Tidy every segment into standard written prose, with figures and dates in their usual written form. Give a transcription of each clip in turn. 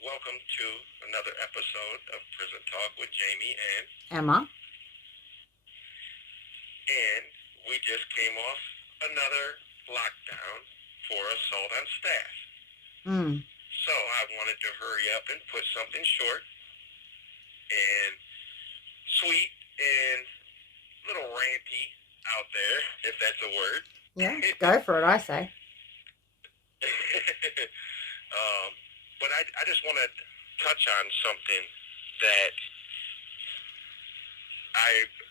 welcome to another episode of Prison Talk with Jamie Emma. and we just came off another lockdown for assault on staff. Mm. So I wanted to hurry up and put something short and sweet and a little ranty out there, if that's a word. Yeah, go for it, I say. But I just want to touch on something that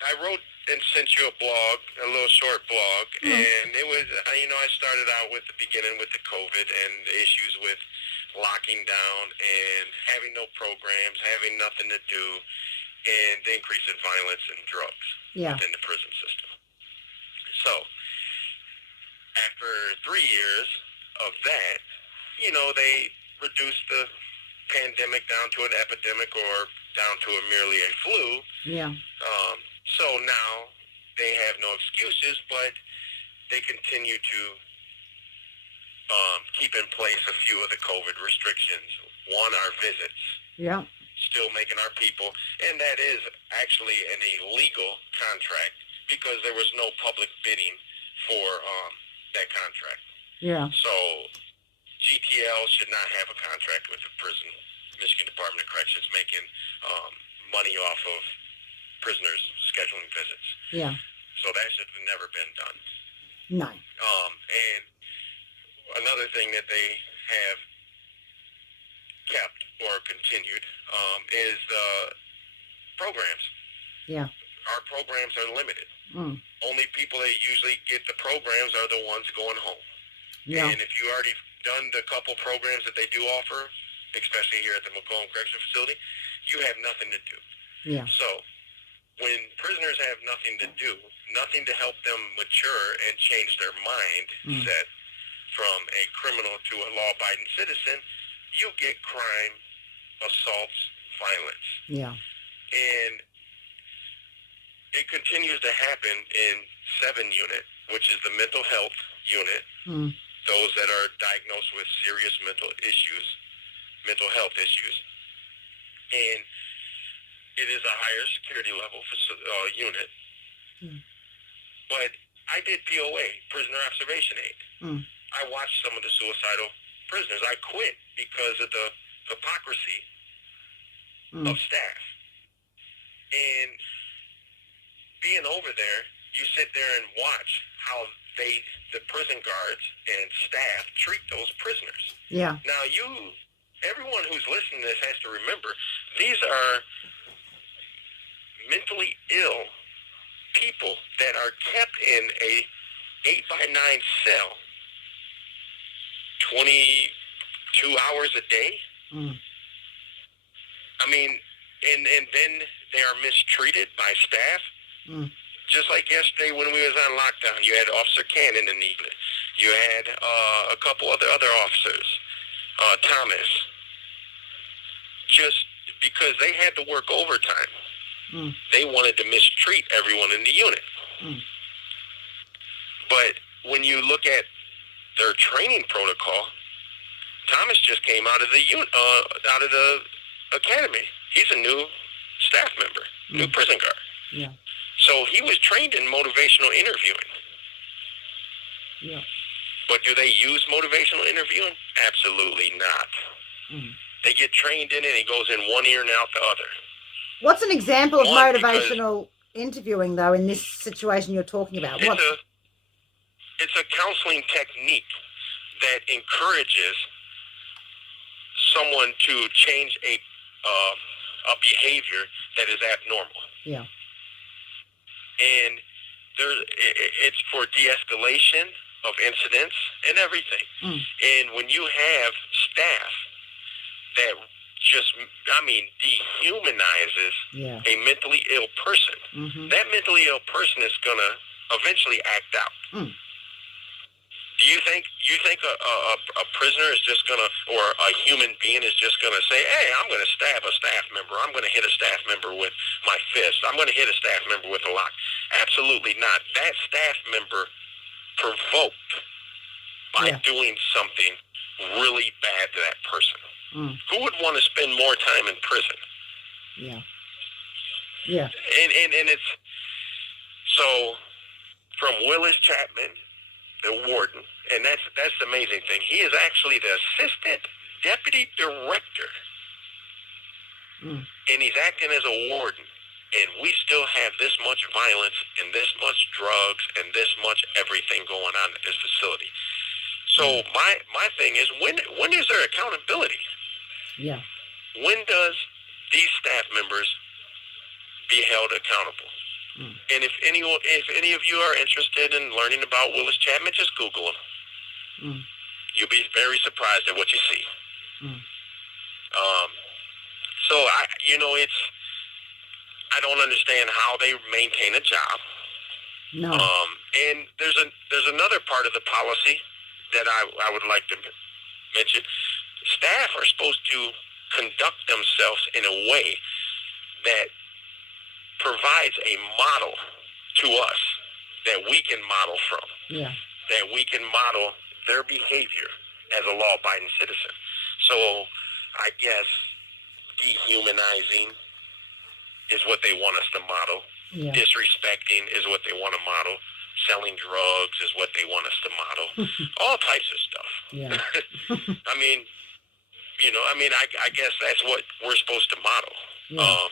I wrote and sent you a blog, a little short blog, and it was, I started out with the beginning with the COVID and the issues with locking down and having no programs, having nothing to do, and the increase in violence and drugs within the prison system. So, after 3 years of that, they reduced the pandemic down to an epidemic or down to merely a flu. Yeah. So now they have no excuses, but they continue to keep in place a few of the COVID restrictions. One, our visits. Yeah. Still making our people, and that is actually an illegal contract because there was no public bidding for that contract. Yeah. So GTL should not have a contract with the prison. Michigan Department of Corrections making money off of prisoners scheduling visits. Yeah. So that should have never been done. No. And another thing that they have kept or continued is programs. Yeah. Our programs are limited. Mm. Only people that usually get the programs are the ones going home. Yeah. And if you already done the couple programs that they do offer, especially here at the Macomb Correctional Facility, you have nothing to do. Yeah. So when prisoners have nothing to do, nothing to help them mature and change their mindset from a criminal to a law-abiding citizen, you get crime, assaults, violence. Yeah. And it continues to happen in 7 unit, which is the mental health unit. Those that are diagnosed with serious mental health issues. And it is a higher security level unit. But I did POA, prisoner observation aid. I watched some of the suicidal prisoners. I quit because of the hypocrisy of staff. And being over there, you sit there and watch how the prison guards and staff treat those prisoners. Yeah. Now everyone who's listening to this has to remember, these are mentally ill people that are kept in a 8x9 cell 22 hours a day. I mean, and then they are mistreated by staff. Just like yesterday when we was on lockdown, you had Officer Cannon in the unit. You had a couple other officers, Thomas, just because they had to work overtime. They wanted to mistreat everyone in the unit. But when you look at their training protocol, Thomas just came out of the academy. He's a new staff member, new prison guard. Yeah. So he was trained in motivational interviewing. Yeah. But do they use motivational interviewing? Absolutely not. They get trained in it, and it goes in one ear and out the other. What's an example of motivational interviewing, though, in this situation you're talking about? It's a counseling technique that encourages someone to change a behavior that is abnormal. Yeah. And it's for de-escalation of incidents and everything. And when you have staff that just, dehumanizes a mentally ill person, that mentally ill person is going to eventually act out. Do you think a prisoner is just going to, or a human being is just going to say, hey, I'm going to stab a staff member. I'm going to hit a staff member with my fist. I'm going to hit a staff member with a lock. Absolutely not. That staff member provoked by doing something really bad to that person. Who would want to spend more time in prison? Yeah. Yeah. And it's so from Willis Chapman, the warden, and that's the amazing thing. He is actually the assistant deputy director, and he's acting as a warden. And we still have this much violence and this much drugs and this much everything going on at this facility. So my thing is, when is there accountability? Yeah. When does these staff members be held accountable? And if any of you are interested in learning about Willis Chapman, just Google him. You'll be very surprised at what you see. So I don't understand how they maintain a job. No. And there's another part of the policy that I would like to mention. Staff are supposed to conduct themselves in a way that provides a model to us that we can model from. Yeah. That we can model their behavior as a law-abiding citizen. So I guess dehumanizing is what they want us to model. Yeah. Disrespecting is what they want to model. Selling drugs is what they want us to model. All types of stuff. Yeah. I guess that's what we're supposed to model. Yeah.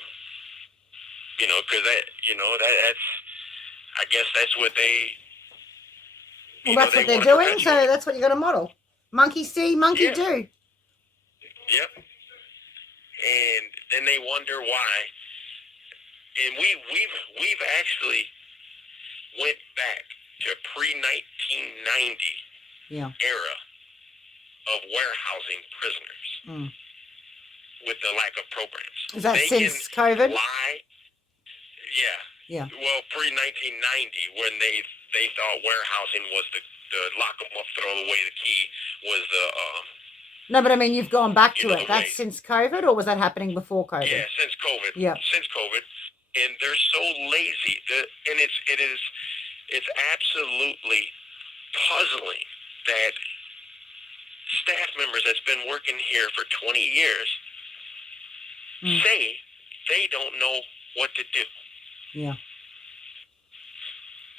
Because that's, I guess that's what they. Well, that's what they're doing, so that's what you're going to model. Monkey see, monkey do. Yep. And then they wonder why. And we've actually went back to pre-1990 era of warehousing prisoners with the lack of programs. Is that since COVID? Lie. Yeah. Yeah. Well, pre-1990, when they thought warehousing was the lock them up, throw away the key was the. No, but I mean, you've gone back to it. That's since COVID, or was that happening before COVID? Yeah, since COVID. Yeah. Since COVID, and they're so lazy. And it's absolutely puzzling that staff members that's been working here for 20 years say they don't know what to do. Yeah.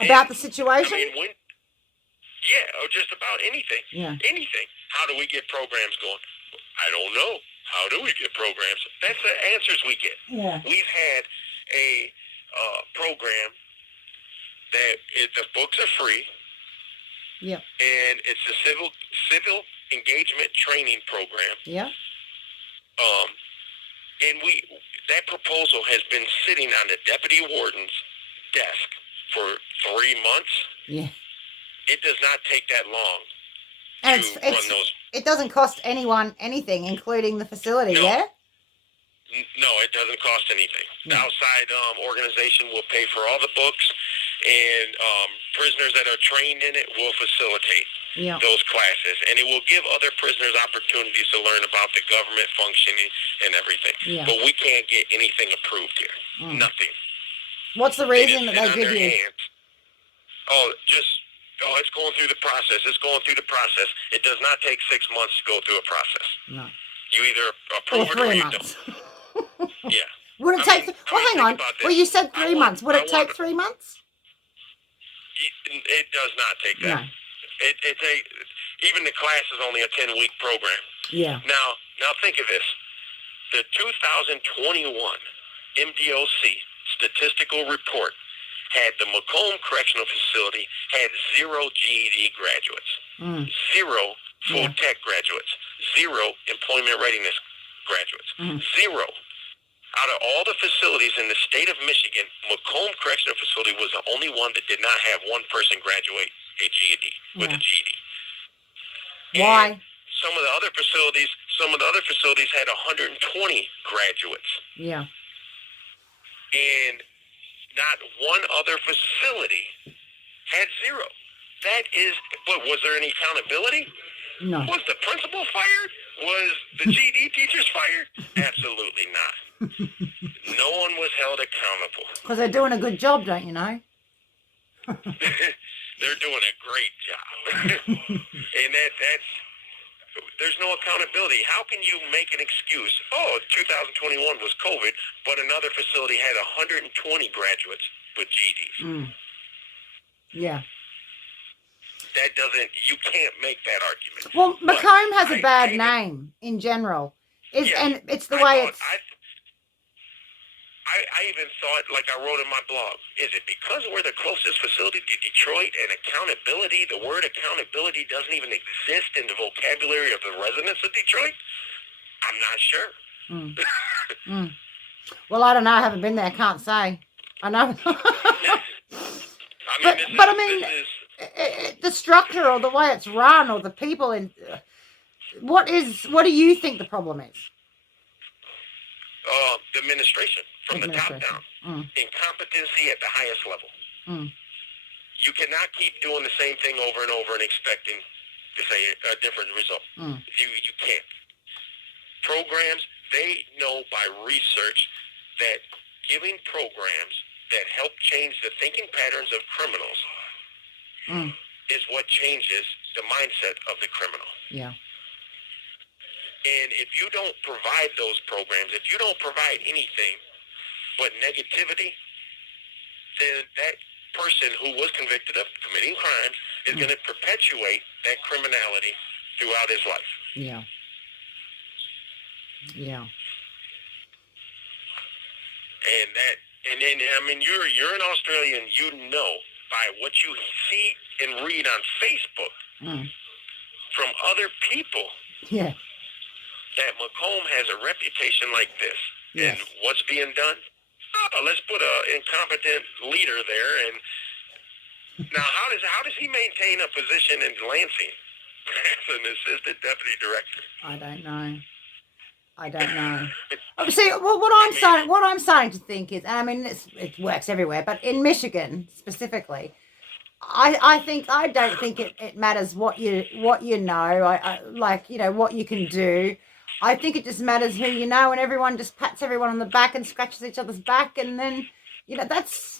About the situation? Or just about anything. Yeah. Anything. How do we get programs going? I don't know. How do we get programs? That's the answers we get. Yeah. We've had a program that the books are free. Yeah. And it's a civil engagement training program. Yeah. And that proposal has been sitting on the deputy warden's desk for 3 months. Yeah. It does not take that long and to run those. It doesn't cost anyone anything, including the facility, yeah? No, it doesn't cost anything. Yeah. The outside organization will pay for all the books, and prisoners that are trained in it will facilitate those classes. And it will give other prisoners opportunities to learn about the government functioning and everything. Yeah. But we can't get anything approved here. Nothing. What's the reason that they give you? It's going through the process. It's going through the process. It does not take 6 months to go through a process. No. You either approve it or you don't. Yeah. Would it take... hang on. Well, you said 3 months. Would it take 3 months? It does not take that. No. Even the class is only a 10-week program. Yeah. Now think of this. The 2021 MDOC statistical report had the Macomb Correctional Facility had 0 GED graduates, 0 full tech graduates, 0 employment readiness graduates, 0. Out of all the facilities in the state of Michigan, Macomb Correctional Facility was the only one that did not have one person graduate a GED with a GED. Why? And some of the other facilities had 120 graduates. Yeah. And not one other facility had 0. But was there any accountability? No. Was the principal fired? Was the GED teachers fired? Absolutely not. No one was held accountable. Because they're doing a good job, don't you know? They're doing a great job. And There's no accountability. How can you make an excuse? Oh, 2021 was COVID, but another facility had 120 graduates with GEDs. Yeah. That doesn't, you can't make that argument. Well, Macomb has a bad name in general. And it's the way it's... I even thought, like I wrote in my blog, is it because we're the closest facility to Detroit and accountability, the word accountability doesn't even exist in the vocabulary of the residents of Detroit? I'm not sure. Well, I don't know. I haven't been there. I can't say. I know. The structure or the way it's run or the people in... What do you think the problem is? The administration from the top down. Incompetency at the highest level. You cannot keep doing the same thing over and over and expecting to say a different result. You can't. Programs, they know by research that giving programs that help change the thinking patterns of criminals is what changes the mindset of the criminal. Yeah. And if you don't provide those programs, if you don't provide anything but negativity, then that person who was convicted of committing crimes is going to perpetuate that criminality throughout his life. Yeah. Yeah. And then I mean, you're an Australian. You know by what you see and read on Facebook from other people. Yeah. That Macomb has a reputation like this. Yes. And what's being done? Oh, let's put an incompetent leader there. And now, how does he maintain a position in Lansing as an assistant deputy director? I don't know. See, well, what I'm starting to think is, and I mean, it works everywhere, but in Michigan specifically, I don't think it matters what you know. I like, you know, what you can do. I think it just matters who you know, and everyone just pats everyone on the back and scratches each other's back, and then, you know,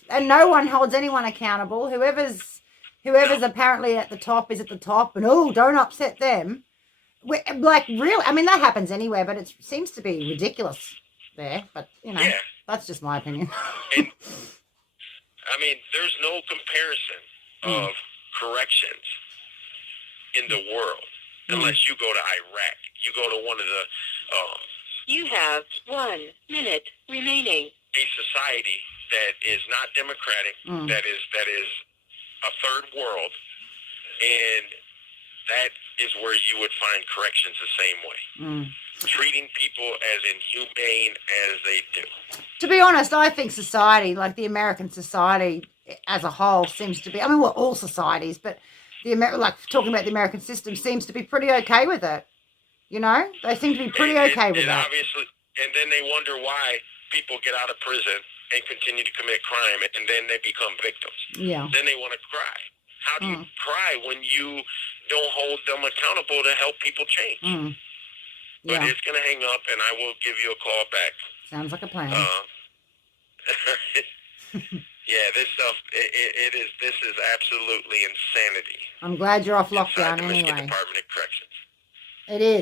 and no one holds anyone accountable. Whoever's apparently at the top is at the top, and don't upset them. Like, really, I mean, that happens anywhere, but it seems to be ridiculous there. But, you know, that's just my opinion. And, I mean, there's no comparison of corrections in the world unless you go to Iraq. You go to one of the... you have 1 minute remaining. A society that is not democratic, that is a third world, and that is where you would find corrections the same way. Treating people as inhumane as they do. To be honest, I think society, like the American society as a whole, seems to be, I mean, well, all societies, but like talking about the American system, seems to be pretty okay with it. You know, they seem to be pretty okay with that. Obviously, and then they wonder why people get out of prison and continue to commit crime, and then they become victims. Yeah. Then they want to cry. How do you cry when you don't hold them accountable to help people change? But it's going to hang up, and I will give you a call back. Sounds like a plan. Yeah, this stuff, this is absolutely insanity. I'm glad you're off lockdown anyway. Michigan Department of Corrections. It is.